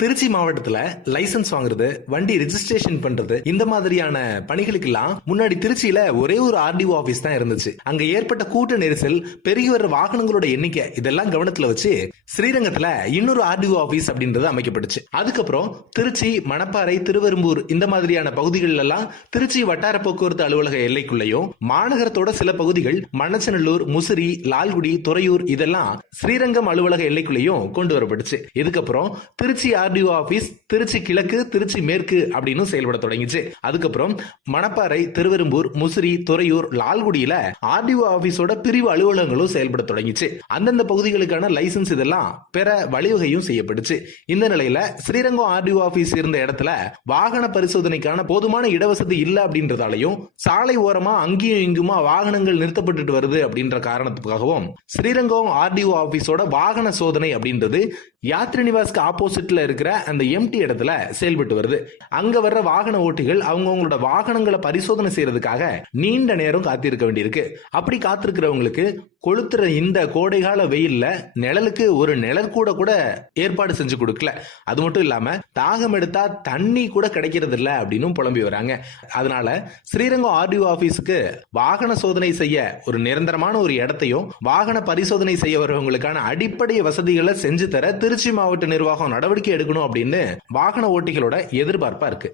திருச்சி மாவட்டத்துல லைசன்ஸ் வாங்குறது வண்டி ரெஜிஸ்ட்ரேஷன் பண்றது இந்த மாதிரியான பணிகளுக்கெல்லாம் முன்னாடி திருச்சியில ஒரே ஒரு ஆர்டிஓ ஆபீஸ் தான் இருந்துச்சு. அங்க ஏற்பட்ட கூட்ட நெரிசல் பெருகி வர்ற வாகனங்களோட எண்ணிக்கை இதெல்லாம் கவனத்துல வச்சு ஸ்ரீரங்கத்துல இன்னொரு ஆர்டிஓ ஆபீஸ் அப்படின்றது அமைக்கப்பட்டுச்சு. அதுக்கப்புறம் திருச்சி மணப்பாறை திருவெரும்பூர் இந்த மாதிரியான பகுதிகள் எல்லாம் திருச்சி வட்டார போக்குவரத்து அலுவலக எல்லைக்குள்ளேயும் மாநகரத்தோட சில பகுதிகள் மணச்சநல்லூர் முசிறி லால்குடி துறையூர் இதெல்லாம் ஸ்ரீரங்கம் அலுவலக எல்லைக்குள்ளேயும் கொண்டு வரப்பட்டுச்சு. இதுக்கப்புறம் திருச்சி ஆர்டிஓ ஆபீஸ் திருச்சி கிழக்கு திருச்சி மேற்கு அப்படின்னு செயல்பட தொடங்கிச்சு. அதுக்கப்புறம் மணப்பாறை திருவெரும்பூர் முசிறி துறையூர் லால்குடியில ஆர்டிஓ ஆபீஸோட பிரிவு அலுவலகங்களும் செயல்பட தொடங்கிச்சு. அந்தந்த பகுதிகளுக்கான லைசன்ஸ் இதெல்லாம் பெற வழிவகையும் செய்யப்பட்டுச்சு. இந்த நிலையில ஸ்ரீரங்கம் ஆர்டிஓ ஆபீஸ் இருந்த இடத்துல வாகன பரிசோதனைக்கான போதுமான இடவசதி இல்ல அப்படின்றதாலையும் சாலை ஓரமா அங்கேயும் இங்குமா வாகனங்கள் நிறுத்தப்பட்டுட்டு வருது அப்படின்ற காரணத்துக்காகவும் ஸ்ரீரங்கம் ஆர்டிஓ ஆபீஸோட வாகன சோதனை அப்படின்றது யாத்ரி நிவாஸ்க்கு ஆப்போசிட்ல இருக்கிற அந்த எம்டி இடத்துல செயல்பட்டு வருது. அங்க வர்ற வாகன ஓட்டிகள் அவங்கவுங்களோட வாகனங்களை பரிசோதனை செய்யறதுக்காக நீண்ட நேரம் காத்திருக்க வேண்டியிருக்கு. அப்படி காத்திருக்கிறவங்களுக்கு கொளுத்துற இந்த கோடைகால வெயில்ல நிழலுக்கு ஒரு நிழல் கூட கூட ஏற்பாடு செஞ்சு கொடுக்கல. அது மட்டும் இல்லாம தாகம் எடுத்தா தண்ணி கூட கிடைக்கிறது இல்ல அப்படின்னு புலம்பி வராங்க. அதனால ஸ்ரீரங்கம் ஆர்டிஓ ஆபீஸுக்கு வாகன சோதனை செய்ய ஒரு நிரந்தரமான ஒரு இடத்தையும் வாகன பரிசோதனை செய்ய வரவங்களுக்கான அடிப்படை வசதிகளை செஞ்சு தர திருச்சி மாவட்ட நிர்வாகம் நடவடிக்கை எடுக்கணும் அப்படின்னு வாகன ஓட்டிகளோட எதிர்பார்ப்பா இருக்கு.